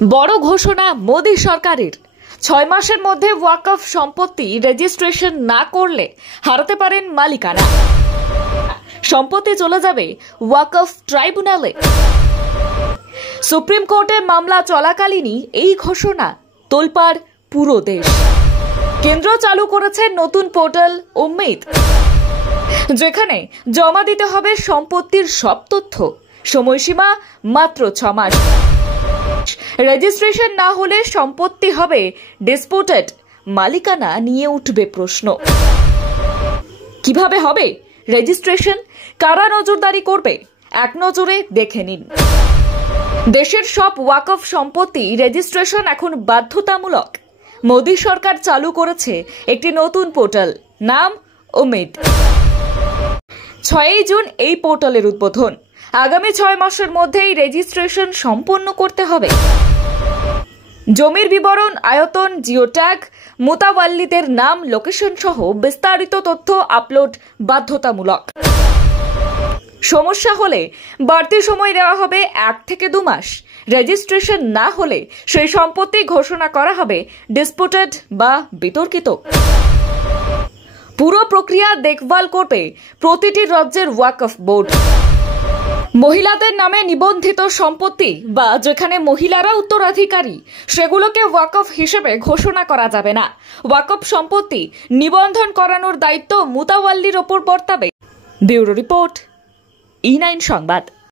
বড় ঘোষণা মোদী সরকারের 6 মাসের মধ্যে ওয়াকফ সম্পত্তি রেজিস্ট্রেশন না করলে হারাতে পারেন মালিকানা। সম্পত্তি চলে যাবে ওয়াকফ ট্রাইব্যুনালে। সুপ্রিম কোর্টে মামলা চলাকালীনই এই ঘোষণা, তোলপাড় পুরো দেশ। কেন্দ্র চালু করেছে নতুন পোর্টাল উম্মিদ, যেখানে জমা দিতে হবে সম্পত্তির সব তথ্য। সময়সীমা মাত্র 6 মাস। রেজিস্ট্রেশন না হলে সম্পত্তি হবে ডিসপুটেড, মালিকানা নিয়ে উঠবে প্রশ্ন। কিভাবে হবে রেজিস্ট্রেশন, কারা নজরদারি করবে, এক নজরে দেখে নিন। দেশের সব ওয়াকফ সম্পত্তি রেজিস্ট্রেশন এখন বাধ্যতামূলক। মোদী সরকার চালু করেছে একটি নতুন পোর্টাল, নাম উম্মিদ। 6 জুন এই পোর্টালের উদ্বোধন। আগামী 6 মাসের মধ্যেই রেজিস্ট্রেশন সম্পন্ন করতে হবে। জমির বিবরণ, আয়তন, জিও ট্যাগ, মুতাওয়াল্লিদের নাম, লোকেশন সহ বিস্তারিত তথ্য আপলোড বাধ্যতামূলক। সমস্যা হলে বাড়তি সময় দেওয়া হবে 1 থেকে 2 মাস। রেজিস্ট্রেশন না হলে সেই সম্পত্তি ঘোষণা করা হবে ডিসপুটেড বা বিতর্কিত। পুরো প্রক্রিয়া দেখভাল করবে প্রতিটি রাজ্যের ওয়াকফ বোর্ড। মহিলাদের নামে নিবন্ধিত সম্পত্তি বা যেখানে মহিলারা উত্তরাধিকারী, সেগুলোকে ওয়াকফ হিসেবে ঘোষণা করা যাবে না। ওয়াকফ সম্পত্তি নিবন্ধন করানোর দায়িত্ব মুতাওয়াল্লির ওপর বর্তাবে। ব্যুরো রিপোর্ট, E9 সংবাদ।